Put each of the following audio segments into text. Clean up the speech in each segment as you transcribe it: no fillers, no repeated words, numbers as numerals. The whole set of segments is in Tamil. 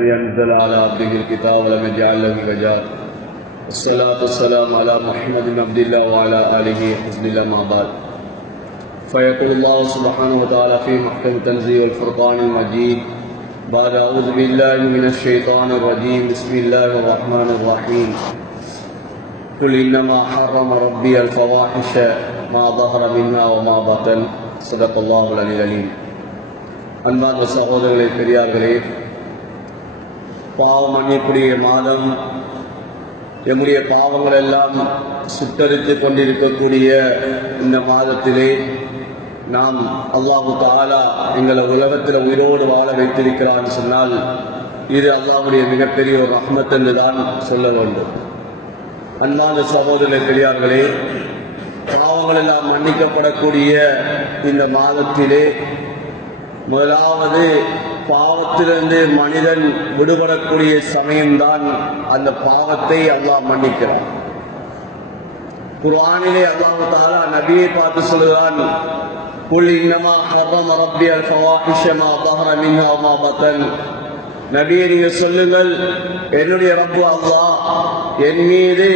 الذي أنزل على عبده الكتاب ولم يجعل له عوجا والصلاة والسلام على محمد بن عبد الله وعلى آله حزب الله ما بعد فيقول الله سبحانه وتعالى في محكم تنزيل الفرقان المجيد بعد أعوذ بالله من الشيطان الرجيم بسم الله الرحمن الرحيم قل إنما حرم ربي الفواحش ما ظهر منها وما بطن صدق الله العلي العليم. அன்பார்ந்த சகோதரர்களே, பெரியார்களே, பாவ மன்னிப்புடைய மாதம், எம்முடைய பாவங்கள் எல்லாம் சுத்தரித்து கொண்டிருக்கக்கூடிய இந்த மாதத்திலே நாம் அல்லாஹு தஆலா எங்களை உலகத்தில் உயிரோடு வாழ வைத்திருக்கிறான்னு சொன்னால் இது அல்லாஹ்வுடைய மிகப்பெரிய ஒரு ரஹ்மத் என்று தான் சொல்ல வேண்டும். அன்பார்ந்த சகோதரர்களே, பெரியார்களே, பாவங்கள் எல்லாம் மன்னிக்கப்படக்கூடிய இந்த மாதத்திலே முதலாவது பாவத்திலிருந்து மனிதன் விடுபடக்கூடிய சமயம்தான் அந்த பாவத்தை அல்லாஹ் மன்னிக்கிறான். குர்ஆனிலே அல்லாஹ் தஆலா நபியை பார்த்து சொல்கிறான், குல் இன்னமா ஹர்ரம ரப்பி அல் ஃபவாஹிஷ மா ظهر منها وما بطن. நபியே, நீங்க சொல்லுங்கள், என்னுடைய ரப்பு அல்லாஹ் என் மீது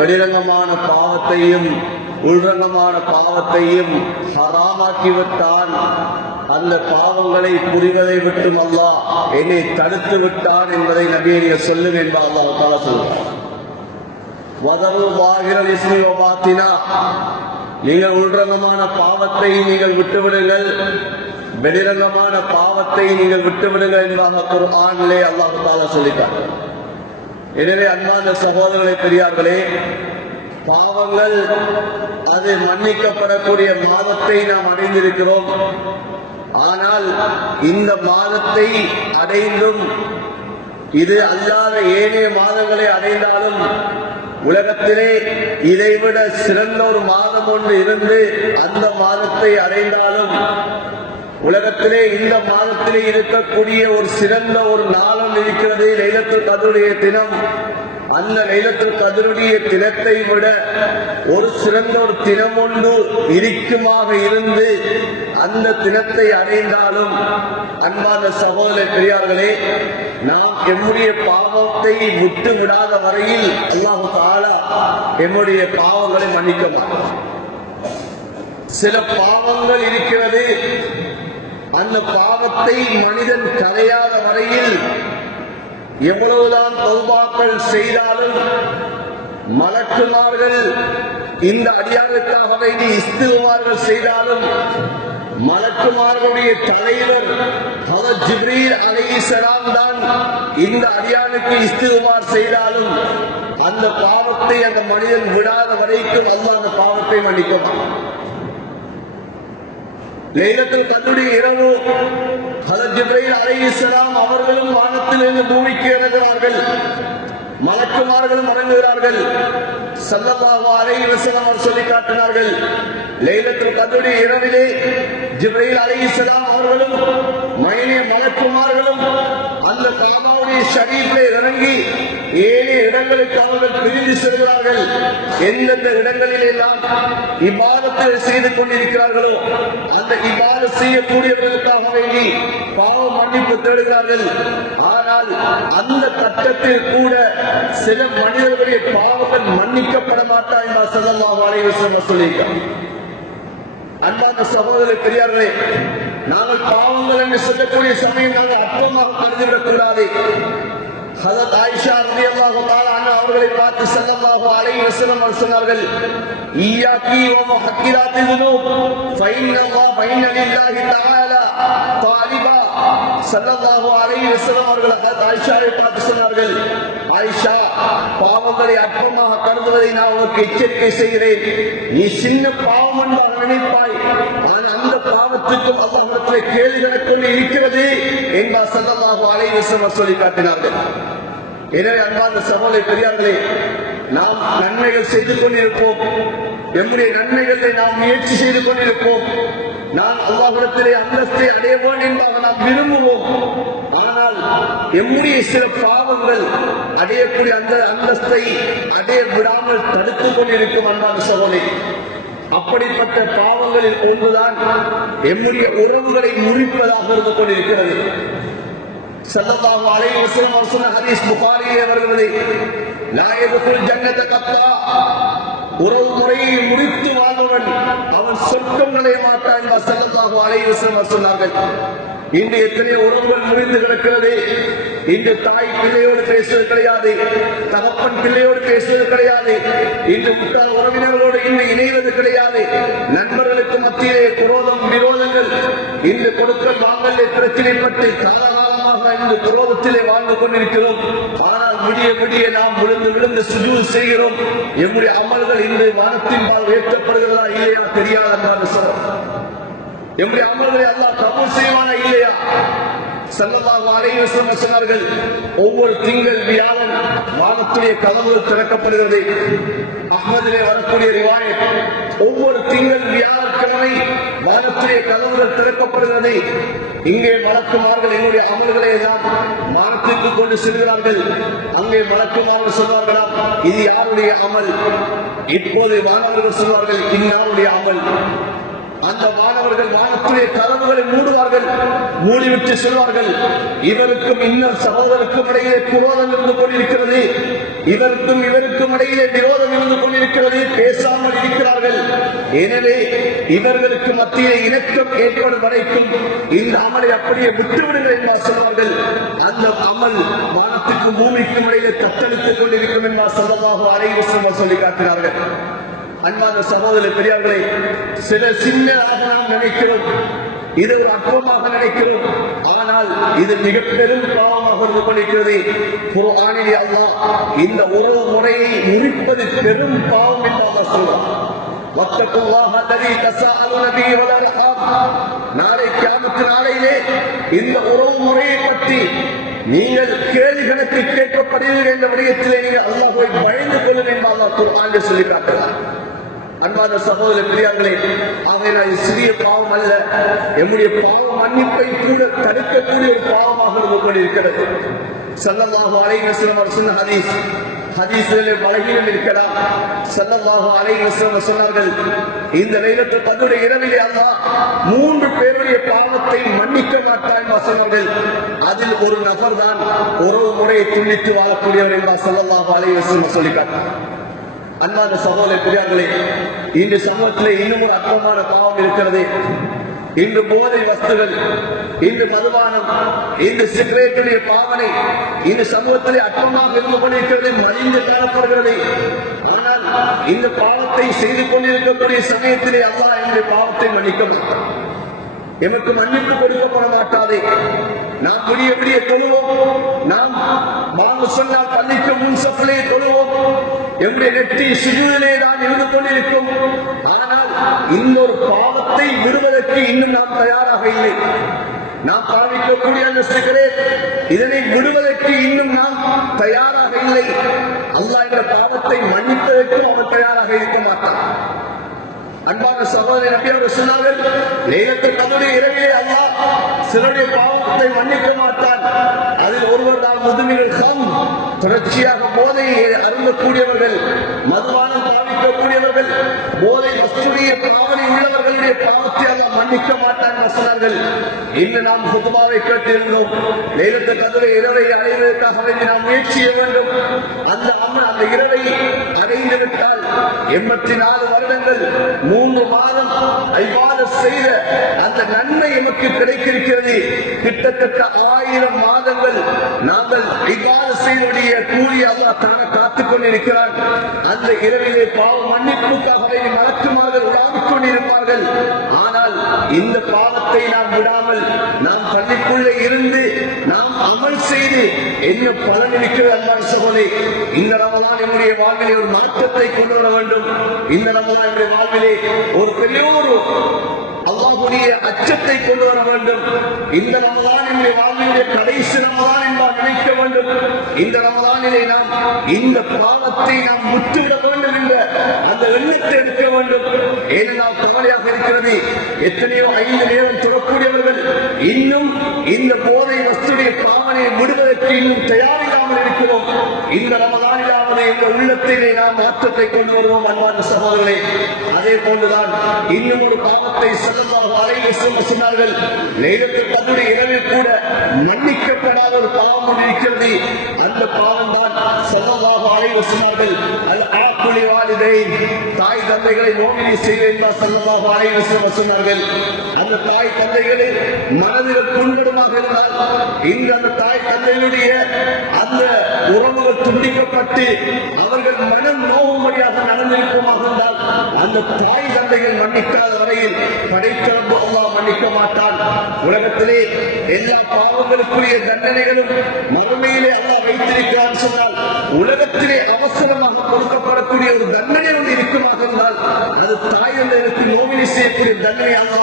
வெளிரங்கமான பாவத்தையும் உள்ரங்கமான பாவத்தையும் ஹராமாக்கிவிட்டான். அந்த பாவங்களை புரிவதை விட்டும் அல்லாஹ் என்னை தடுத்து விட்டான் என்பதை நபியை நீங்க சொல்லுங்க என்பது அல்லாஹ் தஆலா சொல்றார். வதரு வாஹிரல் இஸ்மி வ பாத்தினா, நீங்கள் உள்ரங்கமான பாவத்தை நீங்கள் விட்டுவிடுங்கள், வெளிரங்கமான பாவத்தை நீங்கள் விட்டுவிடுங்கள் என்பதாக குர்ஆனிலே அல்லாஹ் தஆலா சொல்லிட்டார். எனவே அன்பார்ந்த சகோதரர்களே, பெரியார்களே, பாவங்கள் அது மன்னிக்கப்படக்கூடிய மாதத்தை நாம் அடைந்திருக்கிறோம். ஆனால் இந்த மாதத்தை அடைந்தும் இது அல்லாத ஏனைய மாதங்களை அடைந்தாலும் உலகத்திலே இதைவிட சிறந்த ஒரு மாதம் ஒன்று இருந்து அந்த மாதத்தை அடைந்தாலும் உலகத்திலே இந்த மாதத்திலே இருக்கக்கூடிய ஒரு சிறந்த ஒரு நாளும் இருக்கிறது, லைலத்துல் கத்ருடைய தினம். அந்த லைலத்துல் கத்ருடைய தினத்தை விட ஒரு சிறந்த ஒரு தினம் ஒன்று இருக்குமாக இருந்து அந்த தினத்தை அடைந்தாலும் அன்பான சகோதர பெரியார்களே, நாம் எம்முடைய பாவத்தை விட்டு விடாத வரையில் அல்லாஹ் தஆலா எம்முடைய பாவங்களை மன்னிக்கலாம். சில பாவங்கள் இருக்கிறது, அந்த பாவத்தை மனிதன் கரையாத வரையில் எவ்வளவுதான் தௌபாக்கள் செய்தாலும் மலக்குமார்கள் இந்த அடியாருக்காக வேண்டி இஸ்திக்ஃபார்கள் செய்தாலும் மலக்குமார்களுடைய தலைவர் ஹஜ்ரத் ஜிப்ரீல் அலைஹிஸ்ஸலாம் தான் இந்த அடியானுக்கு இஸ்திக்ஃபார் செய்தாலும் அந்த பாவத்தை அந்த மனிதன் விடாத வரைக்கும் அல்லாஹ் அந்த பாவத்தை மன்னிக்குமா. லைலத்துல் கத்ருடைய இரவு ஹஜ்ரத் ஜிப்ரீல் அலைஹிஸ்ஸலாம் அவர்களும் வானத்திலிருந்து பூமிக்கு இறங்குவார்கள், மலக்குமார்களும் இறங்குகிறார்கள். ஸல்லல்லாஹு அலைஹி வஸல்லம் அவர் சொல்லி காட்டினார்கள், லைலத்துல் கத்ருடைய இரவிலே ஜிப்ரீல் அலைஹிஸ்ஸலாம் அவர்களும் மயனிய மலக்குமார்களும் அந்த கஅபாவுடைய ஷரீஃபிலே இறங்கி 7 இடங்களுக்கு அவர்கள் பிரிந்து செல்கிறார்கள். எந்தெந்த இடங்களில் எல்லாம் இபாதத்தை செய்து கொண்டிருக்கிறார்களோ அந்த இபாதத் செய்யக்கூடியவர்களுக்காக வேண்டி பாவ மன்னிப்பு தேடுகிறார்கள். ஆனால் அந்த கட்டத்தில் கூட சில மனிதர்களுடைய பாவங்கள் மன்னிக்கப்பட மாட்டார் என்று ஸல்லல்லாஹு அலைஹி வஸல்லம் சொல்லியிருக்கிறார். அன்பான சகோதர பெரியார்களே, நாங்கள் பாவங்கள் என்று சொல்லக்கூடிய சமயம் நாங்கள் அற்பமாக கருதிவிடக் கூடாது. ஹஜ்ரத் ஆயிஷா ரலியல்லாஹு தஆலா அன்ஹா அவர்களை பார்த்து ஸல்லல்லாஹு அலைஹி வஸல்லம் சொன்னார்கள், இய்யாகி வ முஹக்கிராத்தி ذுனூப் ஃபைன்ன லில்லாஹி தஆலா தாலிபா. ஸல்லல்லாஹு அலைஹி வஸல்லம் அவர்கள் ஹஜ்ரத் ஆயிஷாவை பார்த்து சொன்னார்கள், ஆயிஷா, பாவங்களை அற்பமாக கருதுவதை நான் உனக்கு எச்சரிக்கை செய்கிறேன். நீ சின்ன பாவம் என்று நினைப்பாய், ஆனால் அந்த பாவத்துக்கும் அல்லாஹ்விடத்திலே கேள்வி கொண்டு இருக்கிறது என்றார் ஸல்லல்லாஹு அலைஹி வஸல்லம் சொல்லி காட்டினார்கள். எனவே அன்பார்ந்த சகோதர பெரியார்களே, நாம் நன்மைகள் செய்து கொண்டிருப்போம், எம்முடைய நன்மைகளை நாம் முயற்சி செய்து கொண்டிருப்போம். நான் அல்லாஹ்விடத்திலே அந்தஸ்தை அடைய வேண்டும் என்று நாம் விரும்புவோம். ஆனால் எம்முடைய சில பாவங்கள் அடையக்கூடிய அந்த அந்தஸ்தை அடைய விடாமல் தடுத்துக் கொண்டிருக்கும். அன்பான சகோதரி, அப்படிப்பட்ட பாவங்களில் ஒன்றுதான் எம்முடைய உறவுகளை முறிப்பதாக இருந்து கொண்டிருக்கிறது. ஸல்லல்லாஹு அலைஹி வஸல்லம் அவர் சொன்ன ஹதீஸ் புகாரியிலே வருகிறது, லா யதுகுல் ஜன்னத கத்தா, உறவு முறையை முறித்து வாழ்பவன் அவன் சொர்க்கம் நுழைய மாட்டான் என்று ஸல்லல்லாஹு அலைஹி வஸல்லம் சொன்னார்கள். இன்று எத்தனையோ உறவுகள் முறிந்து கிடக்கிறது. இன்று தாய் பிள்ளையோடு பேசுவது கிடையாது, தகப்பன் பிள்ளையோடு பேசுவது கிடையாது, இன்று முட்டாள் உறவினர்களோடு இன்று இணைவது கிடையாது. நண்பர்களுக்கு மத்தியிலே குரோதம் விரோதங்கள், இன்று கொடுக்கல் வாங்கலே பிரச்சனைப்பட்டு காலகாலமாக இன்று குரோதத்திலே வாழ்ந்து கொண்டிருக்கிறோம். ஆனால் விடிய விடிய நாம் விழுந்து விழுந்து சுஜூத் செய்கிறோம். எம்முடைய அமல்கள் இன்று வானத்தின் பால் உயர்த்தப்படுகிறதா இல்லையா தெரியாது என்று சொல்றோம். எம்முடைய அமல்களை அல்லாஹ் கபூல் செய்வானா இல்லையா? ஸல்லல்லாஹு அலைஹி வஸல்லம் சொன்னார்கள், ஒவ்வொரு திங்கள் வியாழன் வானத்துடைய கதவுகள் திறக்கப்படுகிறது. அஹ்மதிலே வரக்கூடிய ரிவாயத், ஒவ்வொரு திங்கள் வியாழக்கிழமை வானத்துடைய கதவுகள் திறக்கப்படுகிறது. இங்கே மலக்குமார்கள் என்னுடைய அமல்களை எல்லாம் வானத்திற்கு கொண்டு செல்கிறார்கள். அங்கே மலக்குமார்கள் சொல்வார்களாம், இது யாருடைய அமல்? இப்போது மாணவர்கள் சொல்வார்கள், இன்னாருடைய அமல். அந்த மாணவர்கள் வானத்துடைய கதவுகளை மூடுவார்கள். மூடிவிட்டு சொல்வார்கள், இவருக்கும் இன்னும் சகோதரருக்கும் இடையே குரோதம் இருந்து கொண்டிருக்கிறது, இவருக்கும் இவருக்கும் இடையே விரோதம் இருந்து கொண்டிருக்கிறது, பேசாமல் இருக்கிறார்கள். எனவே இவர்களுக்கு மத்திய இணக்கம் ஏற்படும் வரைக்கும் இந்த அமலை அப்படியே விட்டுவிடுங்கள் என்று சொல்வார்கள். அந்த அமல் வானத்துக்கும் பூமிக்கும் இடையே தத்தளித்துக் கொண்டிருக்கும் என்று ஸல்லல்லாஹு அலைஹி வஸல்லம் சொல்லி காட்டினார்கள். அன்பான சகோதர பெரியார்களே, சில சின்னதாக நாம் நினைக்கிறோம், இது ஒரு அற்பமாக நினைக்கிறோம், ஆனால் இது மிக பெரும் பாவமாக இருந்து கொண்டிருக்கிறது. குர்ஆனிலே அல்லாஹ் இந்த உறவு முறையை முறிப்பது பெரும் பாவம் என்று அல்லாஹ் சொல்றார். வத்தகுல்லாஹ அல்லதி தஸாஅலுன பிஹி வல் அர்ஹாம், நாளை கியாமத் நாளையிலே இந்த உறவு முறையை பற்றி நீங்கள் கேள்வி கணக்கு கேட்கப்படுவீர்கள் என்ற விடயத்திலே நீங்கள் அல்லாஹ்வை பயந்து கொள்ளுங்கள் என்று அல்லாஹ் குர்ஆனில் சொல்லி காட்டுகிறார். அன்பான சகோதர பெரியார்களே, ஆகையினால் சிறிய பாவம் அல்ல, எம்முடைய பாவ மன்னிப்பை கூட தடுக்கக்கூடிய ஒரு பாவமாக இருந்து கொண்டிருக்கிறது. ஸல்லல்லாஹு அலைஹி வஸல்லம் சொன்ன ஹதீஸிலே பலகீனம் இருக்கலாம். ஸல்லல்லாஹு அலைஹி வஸல்லம் சொன்னார்கள், இந்த லைலத்துல் கத்ர் இரவிலே அல்லாஹ் 3 பேருடைய பாவத்தை மன்னிக்க மாட்டான் என்று சொன்னார்கள். அதில் ஒரு நபர் தான் உறவு முறையை துண்டித்து வாழக்கூடியவர் என்று ஸல்லல்லாஹு அலைஹி வஸல்லம் சொல்லி காட்டினார். அன்பான சகோதர பெரியார்களே, இன்று சமூகத்திலே இன்னும் ஒரு அற்பமான பாவம் இருக்கிறது. இன்று போதை வஸ்துகள், இன்று மதுபானம், இன்று சிகரெட்டுடைய பாவனை இந்த சமூகத்திலே அற்பமாக இருந்து கொண்டிருக்கிறது, மறைந்து காணப்படுகிறது. ஆனால் இந்த பாவத்தை செய்து கொண்டிருக்கக்கூடிய சமயத்திலே அல்லாஹ் என்னுடைய பாவத்தை மன்னிக்க மாட்டார், எமக்கு மன்னிப்பு கொடுக்கப்பட மாட்டாது. நாம் விடிய விடிய தொழுவோம், நாம் வாங்க சொன்னால் பள்ளிக்கு முன் சப்பிலே தொழுவோம், என்னுடைய நெற்றி சுஜூதிலே தான் இருந்து கொண்டிருக்கும். ஆனால் இன்னொரு பாவத்தை விடுவதற்கு இன்னும் நாம் தயாராக இல்லை. நாம் பாவிக்கக்கூடிய அந்த சிகரெட், இதனை விடுவதற்கு இன்னும் நாம் தயாராக இல்லை. அல்லாஹ் இந்த பாவத்தை மன்னிப்பதற்கு அவன் தயாராக இருக்க மாட்டான். அன்பான சகோதரர் நபி அவர்கள் சொன்னார்கள், லைலத்துல் கத்ர் இரவிலே அல்லாஹ் சிலருடைய பாவத்தை மன்னிக்க மாட்டான். அதில் ஒருவர் தான் முதுமினுல் கம், தொடர்ச்சியாக போதையை அருந்தக்கூடியவர்கள், மதுபானம் பாவிக்கக்கூடியவர்கள், போதை வஸ்துடைய பாவனை உள்ளவர்களுடைய பாவத்தை அல்லாஹ் மன்னிக்க மாட்டான் என்று சொன்னார்கள். இன்று நாம் ஹுத்பாவை கேட்டிருந்தோம், லைலத்துல் கத்ர் இரவை அடைவதற்காக வேண்டி நாம் முயற்சி செய்ய வேண்டும். அந்த இரவை அடைந்து விட்டால் 84 வருடங்கள் 3 மாதம் இபாதத் செய்த அந்த நன்மை எமக்கு கிடைக்கிறது. கிட்டத்தட்ட 1000 மாதங்கள் நாங்கள் இபாதத் செய்வடைய கூலி அல்லாஹ் தான காத்துக் கொண்டிருக்கிறார். அந்த இரவிலே பாவ மன்னிப்புக்காக மலக்குமார்கள் உலாவிக் கொண்டிருப்பார்கள். ஆனால் இந்த பாவத்தை நாம் விடாமல் நாம் பள்ளிக்குள்ளே இருந்து நாம் அமல் செய்து என்ன பலன் இருக்கிறது? அன்பான சகோதரே, இந்த ரமலான் என்னுடைய வாழ்விலே ஒரு மாற்றத்தை கொண்டு வர வேண்டும். இந்த ரமலான் என்னுடைய வாழ்விலே ஒரு பெரிய ஒரு அல்லாஹ்வுடைய அச்சத்தை கொண்டு வர வேண்டும். இந்த ரமலான் என்னுடைய வாழ்விலே கடைசி ரமலான் என்பார் நினைக்க வேண்டும். இந்த ரமலானிலே நாம் இந்த பாவத்தை நாம் முற்றுவிட வேண்டும் என்ற அந்த எண்ணத்தை எடுக்க வேண்டும். ஏனென்றால் கவலையாக இருக்கிறது, எத்தனையோ 5 நேரம் சொல்லக்கூடியவர்கள் இன்னும் இந்த போதை வஸ்துடைய பாவனை விடுவதற்கு இன்னும் தயாரில்லாமல் இருக்கிறோம். இந்த ரமலானிலாவது உள்ளத்திலே நாம் மாற்றத்தை கொண்டு வருவோம். அன்பான சகோதரர்களே, அதே போன்றுதான் இன்னும் ஒரு பாவத்தை ஸல்லல்லாஹு அலைஹி வஸல்லம் சொன்னார்கள். லைலத்துல் கத்ர் இரவில் கூட மன்னிக்கப்படாத ஒரு பாவம் இருக்கிறது. அந்த பாவம் தான் ஸல்லல்லாஹு அலைஹி வஸல்லம் அல் ஆக்குலி வாலிதைன், தாய் தந்தைகளை நோவினை செய்வதா ஸல்லல்லாஹு அலைஹி வஸல்லம் சொன்னார்கள். அந்த தாய் தந்தைகளை மனதில் புண்படுமாக இருந்தால் இன்று அந்த தாய் தந்தைகளுடைய அந்த உறவுகள் துண்டிக்கப்பட்டு அவர்கள் மனம் நோவும்படியாக நடந்திருக்குமாக இருந்தால் அந்த தாய் தந்தைகள் மன்னிக்காத வரையில் படைத்தரப்பு அல்லாஹ் மன்னிக்க மாட்டான். உலகத்திலே எல்லா பாவங்களுக்குரிய தண்டனைகளும் மறுமையிலே அல்லாஹ் வைத்திருக்கிறான் சொன்னால் உலகத்திலே அவசரமாக கொடுக்கப்படக்கூடிய ஒரு தண்டனை ஒன்று இருக்குமாக இருந்தால் அது தாய் தந்தைகளுக்கு நோவினை செய்யக்கூடிய தண்டனையாக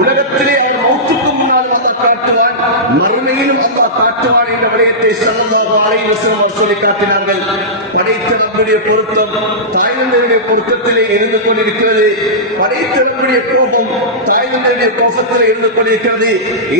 உலகத்திலே அவர் மௌத்துக்கு முன்னால் அல்லாஹ் காட்டுவான், மறுமையிலும் அல்லாஹ் காட்டுவான் என்ற விடயத்தை ஸல்லல்லாஹு அலைஹி வஸல்லம் சொல்லி காட்டினார்கள். படைத்த நம்முடைய பொருத்தம் தாய் தந்தையுடைய பொருத்தத்திலே இருந்து கொண்டிருக்கிறது. படைத்த நம்முடைய கோபம் தாய் தந்தையுடைய கோபத்திலே இருந்து கொண்டிருக்கிறது.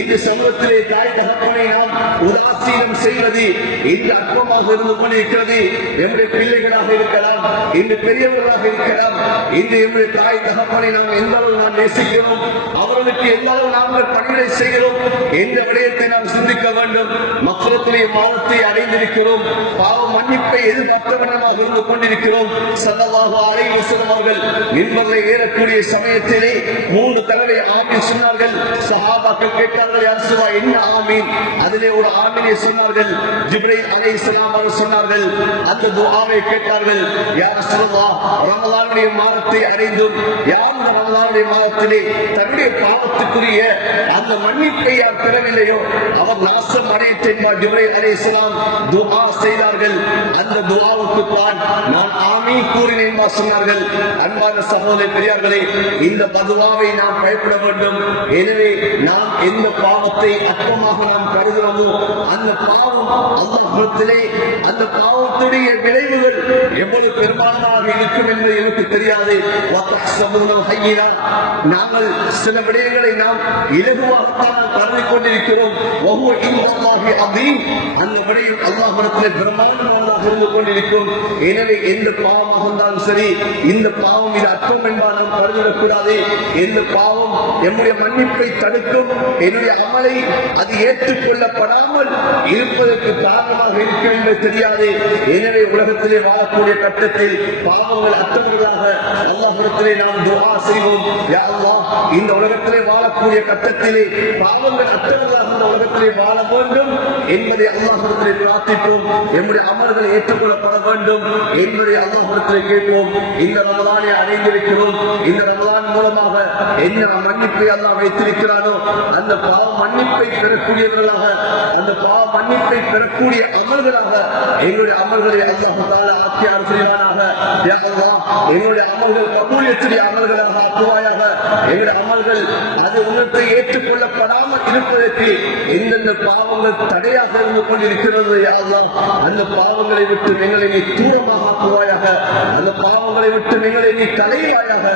இந்த சமூகத்திலே தாய் தகப்பனை நாம் உதாசீனம் செய்வது இந்த அற்பமாக இருந்து கொண்டிருக்கிறது. நம்முடைய பிள்ளைகளாக இருக்கலாம், இந்த பெரியவர்களாக இருக்கலாம், இந்த நம்முடைய தாய் தகப்பனை நாம் எந்த அளவு நாம் நேசிக்கிறோம், அவர்களுக்கு எந்த அளவு நாங்கள் பணிகளை செய்கிறோம் என்ற விடயத்தை நாம் சிந்திக்க வேண்டும். மக்களத்திலே பாவத்தை அடைந்திருக்கிறோம், பாவ மன்னிப்பை எதிர்பார்த்தவனமாக இருந்து கொண்டிருக்கிறோம். ஸல்லல்லாஹு அலைஹி வஸல்லம் அவர்கள் மின்பரில் ஏறக்கூடிய சமயத்திலே 3 தடவை ஆமீன் சொன்னார்கள். சஹாபாக்கள் கேட்டார்கள், யா ரசூலல்லாஹ் என்ன ஆமீன்? அதிலே ஒரு ஆமீனை சொன்னார்கள். ஜிப்ரீல் அலைஹிஸ்ஸலாம் அவர்கள் சொன்னார்கள், அந்த துஆவை கேட்டார்கள், யா ரசூலல்லாஹ் ரமலானுடைய மாதத்தை அடைந்தும் யார் ரமலானுடைய மாதத்திலே தன்னுடைய பாவத்துக்குரிய அந்த மன்னிப்பை யார் பெறவில்லையோ அவர் நாசம் அடையட்டும் என்றார். ஜிப்ரீல் அலைஹிஸ்ஸலாம் துஆ செய்தார்கள். அந்த துஆவுக்கு தான் நான் ஆமீன் கூறினேன் சொன்னார்கள். அன்பான சகோதர பெரியார்களே, இந்த பதுவாவை நாம் பயப்பட வேண்டும். எனவே நாம் எந்த பாவத்தை அற்பமாக நாம் கருதுகிறோமோ அந்த பாவம் அல்லாஹ்விடத்திலே அந்த பாவத்துடைய விளைவுகள் எவ்வளவு பெரும்பாலாக இருக்கும் என்று எனக்கு தெரியாது. நாங்கள் சில விடயங்களை நாம் இலகுவாகத்தான் கருதி கொண்டிருக்கிறோம். அந்த விடயம் அல்லாஹ்விடத்திலே பிரம்மாண்டமாக இருந்து கொண்டிருக்கும். எனவே எந்த பாவமாக இருந்தாலும் சரி, இந்த பாவம் இது அற்பம் என்பால் நாம் கருதிடக்கூடாது. எந்த பாவம் என்னுடைய மன்னிப்பை தடுக்கும், என்னுடைய அமலை அது ஏற்றுக்கொள்ளப்படாமல் இருப்பதற்கு காரணமாக இருக்க என்று தெரியாது. எனவே உலகத்திலே வாழக்கூடிய கட்டத்தில் பாவங்கள் அற்றவர்களாக அல்லாஹ்விடத்திலே நாம் துஆ செய்வோம். யா அல்லாஹ், இந்த உலகத்திலே வாழக்கூடிய கட்டத்திலே பாவங்கள் அற்றவர்களாக இந்த உலகத்திலே வாழ வேண்டும் என்பதை அல்லாஹ்விடத்திலே பிரார்த்திப்போம். என்னுடைய அமல்களை ஏற்றுக்கொள்ளப்பட வேண்டும் என்பதை அல்லாஹ்விடத்திலே கேட்போம். இந்த ரமலானை அடைந்திருக்கிறோம். இந்த ரமலான் மூலமாக என்ன மன்னிப்பை அல்லாஹ் வைத்திருக்கிறானோ அந்த பாவ மன்னிப்பை பெறக்கூடியவர்களாக, அந்த பாவ மன்னிப்பை பெறக்கூடிய அமல்களாக எங்களுடைய அமல்களை அல்லாஹ் தஆலா ஆக்கி அருள்வானாக. யா அல்லாஹ், எங்களுடைய அமல்கள் கபூலியத்துடைய அமல்களாக ஆக்குவாயாக. எங்களுடைய அமல்கள் அது உன்னை ஏற்றுக்கொள்ளப்படாமல் இருப்பதற்கு எந்தெந்த பாவங்கள் தடையாக இருந்து கொண்டிருக்கிறது யா அல்லாஹ், அந்த பாவங்களை விட்டு எங்களை நீ தூரமாக ஆக்குவாயாக. அந்த பாவங்களை விட்டு எங்களை நீ தலையாயாக.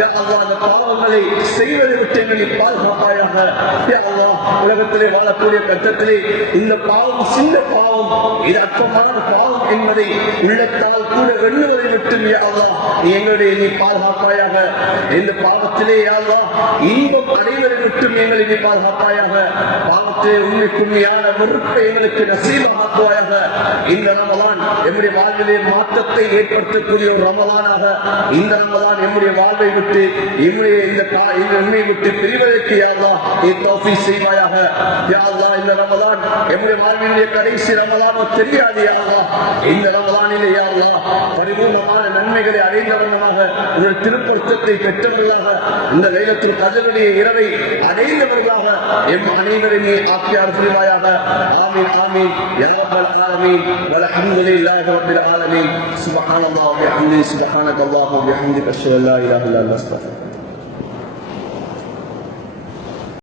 யா அல்லாஹ், அந்த பாவங்களை செய்வதை விட்டு எங்களை பாதுகாப்பாயாக. யா அல்லாஹ், உலகத்திலே வாழக்கூடிய கட்டத்திலே இந்த பாவம் சின்ன பாவம், இது அற்பமான பாவம் என்பதை உள்ளத்தால் கூட எண்ணுவதை விட்டு யா அல்லாஹ் எங்களுடைய நீ பாதுகாப்பாயாக. இந்த பாவத்திலே யா அல்லாஹ் இன்பம் அடைவதை விட்டு எங்களை நீ பாதுகாப்பாயாக. பாவத்தை உண்மைக்கு உண்மையான வெறுப்பை எங்களுக்கு நசீபாக்குவாயாக. இந்த ரமலான் எம்முடைய வாழ்விலே மாற்றத்தை ஏற்படுத்தக்கூடிய ஒரு ரமலானாக இந்த ரமலான் எம்முடைய வாழ்வை விட்டு எம்முடைய இந்த எம்மை விட்டு பிரிவதற்கு யா அல்லாஹ் நீ தௌஃபீக் செய்வாயாக. யா அல்லாஹ், இந்த ரமலான் எம்முடைய வாழ்வினுடைய கடைசி ரமலானோ தெரியாது யா அல்லாஹ். இந்த ரமலானிலே யா அல்லாஹ் பரிபூர்ணமான நன்மைகளை அடைந்தவர்களாக, உங்கள் திருப்பொருத்தத்தை பெற்றவர்களாக, இந்த லைலத்துல் கத்ருடைய இரவை அடைந்தவர்களாக எம் அனைவரையும் நீ ஆக்கி அருள்வாயாக. ஆமீன் ஆமீன் யா ரப்பல் ஆலமீன். வல்ஹம்துலில்லாஹி ரப்பில் ஆலமீன். சுப்ஹானல்லாஹி வ பிஹம்திஹி, சுப்ஹானக்கல்லாஹு வ பிஹம்திக, அஷ்ஹது அல்லா இலாஹா இல்லா அன்த, அஸ்தக்ஃபிருக.